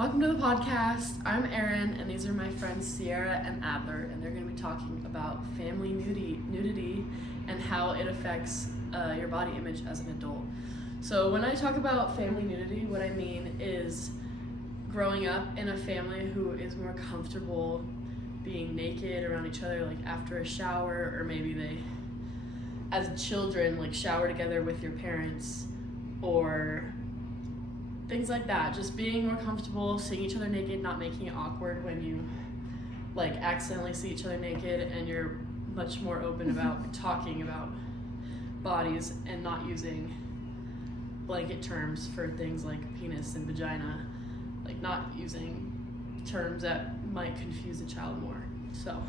Welcome to the podcast. I'm Erin, and these are my friends Sierra and Adler, and they're going to be talking about family nudity and how it affects your body image as an adult. So when I talk about family nudity, what I mean is growing up in a family who is more comfortable being naked around each other, like after a shower, or maybe they, as children, like shower together with your parents, or things like that. Just being more comfortable, seeing each other naked, not making it awkward when you like accidentally see each other naked, and you're much more open about talking about bodies and not using blanket terms for things like penis and vagina, like not using terms that might confuse a child more. So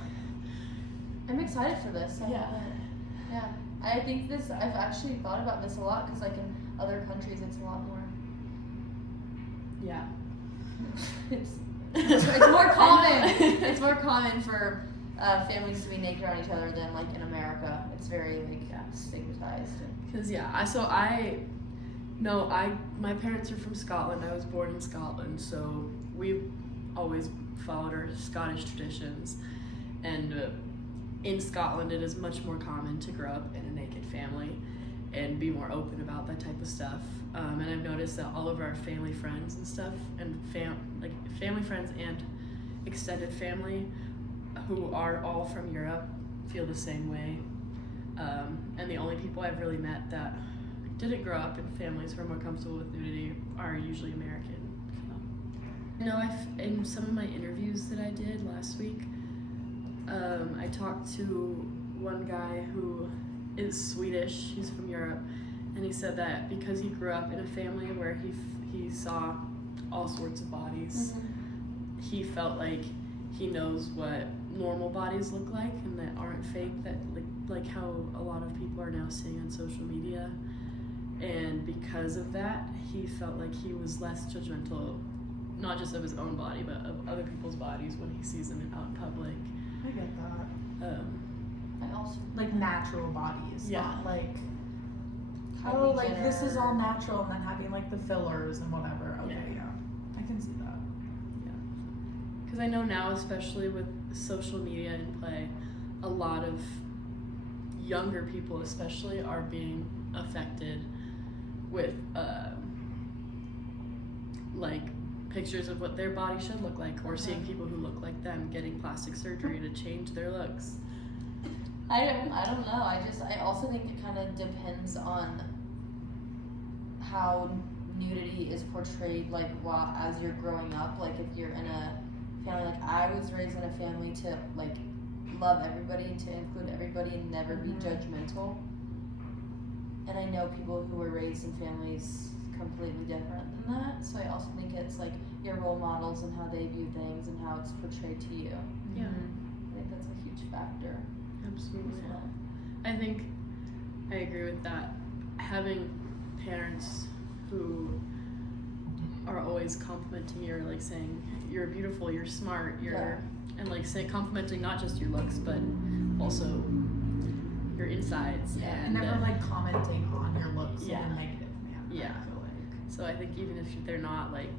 I'm excited for this. Yeah. I think this, I've actually thought about this a lot because like in other countries it's a lot more. Yeah. It's more common. It's more common for families to be naked around each other than like in America. It's very like stigmatized. Because my parents are from Scotland. I was born in Scotland, so we've always followed our Scottish traditions. And in Scotland, it is much more common to grow up in a naked family and be more open about that type of stuff. And I've noticed that all of our family friends and stuff, and family friends and extended family who are all from Europe feel the same way. And the only people I've really met that didn't grow up in families who are more comfortable with nudity are usually American. So. In some of my interviews that I did last week, I talked to one guy who is Swedish. He's from Europe, and he said that because he grew up in a family where he saw all sorts of bodies, he felt like he knows what normal bodies look like and that aren't fake, that like how a lot of people are now seeing on social media. And because of that, he felt like he was less judgmental, not just of his own body, but of other people's bodies when he sees them out in public. I get that. I also Like natural bodies, Yeah. not like, Kylie like Jenner. this is all natural, and then having like the fillers and whatever. Okay, yeah. I can see that. Because I know now, especially with social media in play, a lot of younger people especially are being affected with like pictures of what their body should look like, or seeing people who look like them getting plastic surgery to change their looks. I don't know. I also think it kind of depends on how nudity is portrayed, like as you're growing up. Like if you're in a family, like I was raised in a family to like love everybody, to include everybody, and never be judgmental. And I know people who were raised in families completely different than that. So I also think it's like your role models and how they view things and how it's portrayed to you. Yeah. I think that's a huge factor. Absolutely. as well. I think I agree with that. Having parents who are always complimenting you, or like saying you're beautiful, you're smart, and like complimenting not just your looks but also your insides. Yeah, and never like commenting on your looks Yeah. in a negative manner. Yeah. I feel like. So I think even if they're not like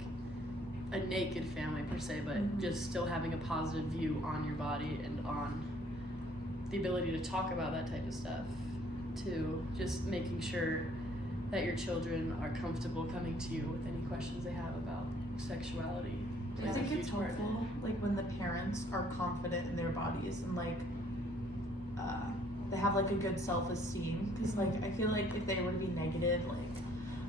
a naked family per se, but just still having a positive view on your body and on the ability to talk about that type of stuff, to just making sure that your children are comfortable coming to you with any questions they have about sexuality. I is a think it's huge part of it. helpful, like when the parents are confident in their bodies and like they have like a good self-esteem. Because like I feel like if they were to be negative, like,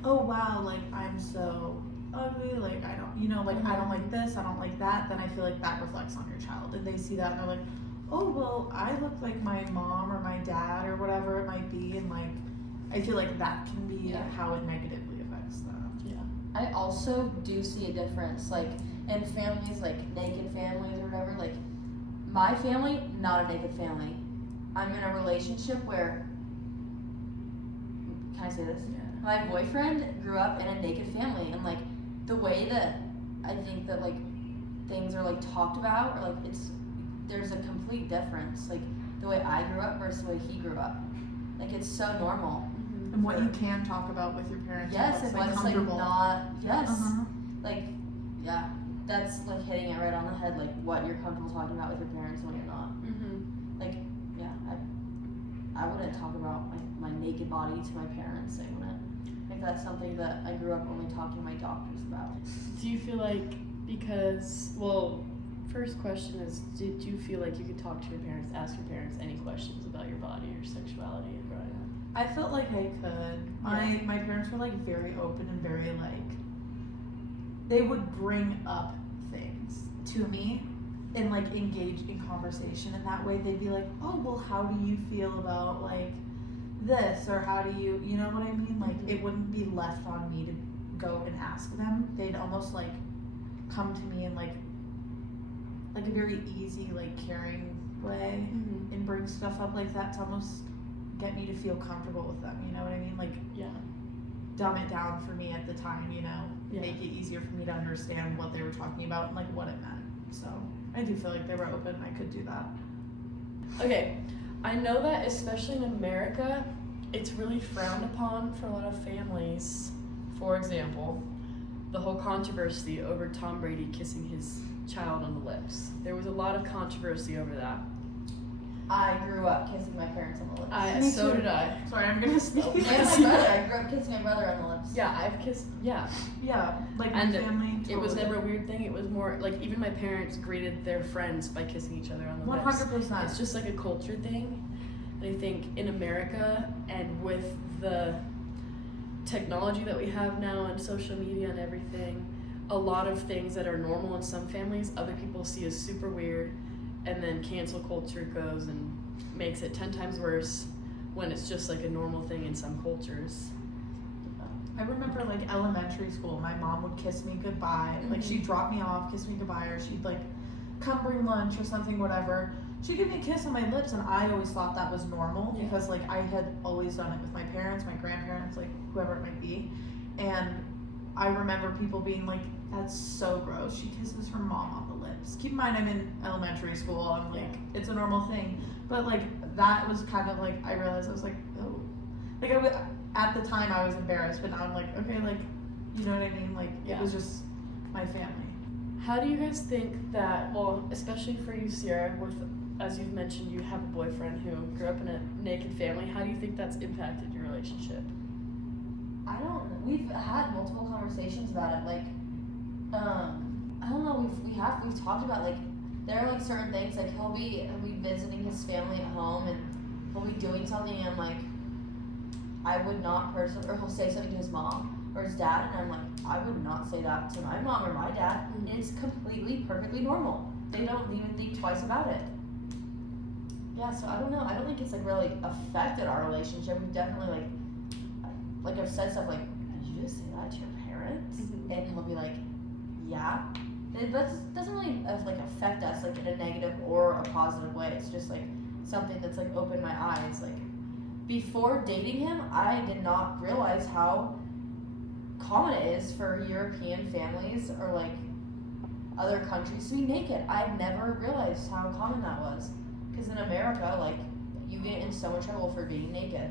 oh wow, like I'm so ugly, like I don't, I don't like this, I don't like that, then I feel like that reflects on your child, and they see that and they're like, oh well, I look like my mom or my dad or whatever it might be, and like I feel like that can be how it negatively affects them. Yeah. I also do see a difference, like in families, like naked families or whatever. Like my family, not a naked family. I'm in a relationship where, can I say this? Yeah. My boyfriend grew up in a naked family, and like the way that I think that like things are like talked about, or like there's a complete difference, like the way I grew up versus the way he grew up. Like it's so normal. And what you can talk about with your parents. Yes, what's and what's like comfortable. not. Yes. Uh-huh. Like, yeah. that's like hitting it right on the head, like what you're comfortable talking about with your parents and when you're not. Like, yeah, I wouldn't talk about my naked body to my parents. I wouldn't. Like, that's something that I grew up only talking to my doctors about. Do you feel like first question is, did you feel like you could talk to your parents, ask your parents any questions about your body or sexuality growing up? I felt like I could. My parents were like very open and very like, they would bring up things to me and like engage in conversation, and that way they'd be like, oh, well, how do you feel about like this, or how do you know what I mean? Like, it wouldn't be left on me to go and ask them. They'd almost like come to me in like a very easy, like caring way, and bring stuff up like that to almost get me to feel comfortable with them, you know what I mean? Like, dumb it down for me at the time, you know, make it easier for me to understand what they were talking about and like what it meant. So I do feel like they were open and I could do that. Okay, I know that especially in America, it's really frowned upon for a lot of families. For example, the whole controversy over Tom Brady kissing his child on the lips. There was a lot of controversy over that. I grew up kissing my parents on the lips. So did I. Sorry, I'm gonna sneeze. And my brother. I grew up kissing my brother on the lips. Yeah, I've kissed, Yeah, like my and family. Totally. it was never a weird thing. It was more like even my parents greeted their friends by kissing each other on the lips. 100%. It's just like a culture thing. And I think in America, and with the technology that we have now and social media and everything, a lot of things that are normal in some families, other people see as super weird, and then cancel culture goes and makes it 10 times worse when it's just like a normal thing in some cultures. I remember like elementary school, my mom would kiss me goodbye. Like, she'd drop me off, kiss me goodbye, or she'd like come bring lunch or something, whatever. She'd give me a kiss on my lips, and I always thought that was normal because like I had always done it with my parents, my grandparents, like whoever it might be. And I remember people being like, that's so gross. She kisses her mom on the lips. Keep in mind, I'm in elementary school. I'm like, it's a normal thing. But like, that was kind of like, I realized I was like, oh. Like, at the time I was embarrassed, but now I'm like, okay, like, you know what I mean? Like, it was just my family. How do you guys think that, well, especially for you, Sierra, with, as you've mentioned, you have a boyfriend who grew up in a naked family. How do you think that's impacted your relationship? I don't know. We've had multiple conversations about it. Like, I don't know. We've talked about, like, there are like certain things, like he'll be visiting his family at home and he'll be doing something and I'm like, I would not personally, or he'll say something to his mom or his dad and I'm like, I would not say that to my mom or my dad. It's completely perfectly normal. They don't even think twice about it. Yeah, so I don't know. I don't think it's like really affected our relationship. We've definitely like I've said stuff like, did you just say that to your parents? And he'll be like, yeah. It doesn't really like affect us like in a negative or a positive way. It's just like something that's like opened my eyes. Like, before dating him, I did not realize how common it is for European families or like other countries to be naked. I never realized how common that was. Because in America, like, you get in so much trouble for being naked.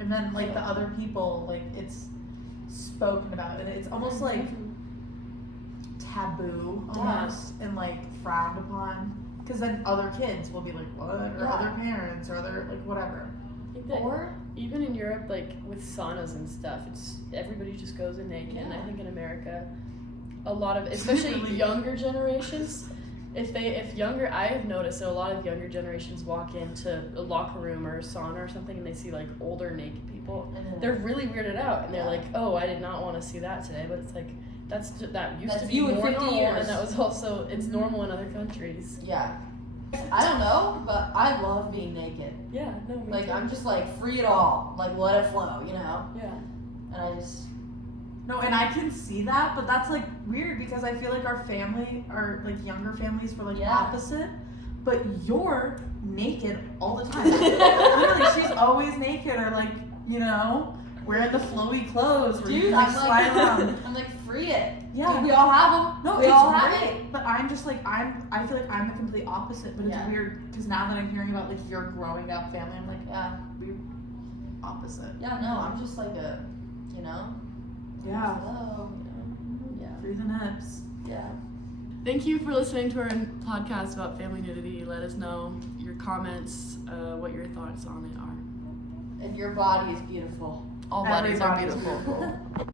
And then like the other people, like, it's spoken about and it's almost like taboo almost and like frowned upon, because then other kids will be like, what, or other parents or other like whatever. I think that Or even in Europe, like with saunas and stuff, it's everybody just goes in naked. And I think in America, a lot of, especially younger generations, I have noticed that a lot of younger generations walk into a locker room or a sauna or something and they see like older naked people. They're really weirded out and they're like, oh, I did not want to see that today. But it's like, that used to be you in more 50 normal, years. and that was also, it's normal in other countries. Yeah. I don't know, but I love being naked. Yeah, no, me Like, too. I'm just like, free it all. Like, let it flow, you know? Yeah. And I just... No, and I can see that, but that's like weird because I feel like our like younger families were like opposite. But you're naked all the time. Literally, she's always naked or like, you know, wearing the flowy clothes where you can like slide around. I'm like, free it. Yeah. Dude, we all have them. No, we it's all have great, it. but I'm just like, I feel like I'm the complete opposite, but it's weird because now that I'm hearing about like your growing up family, I'm like, we're opposite. Yeah, no, I'm just like you know? Yeah. Hello, you know? Yeah. Free the nips. Yeah. Thank you for listening to our podcast about family nudity. Let us know your comments, what your thoughts on it are. And your body is beautiful. All bodies are Everybody's beautiful.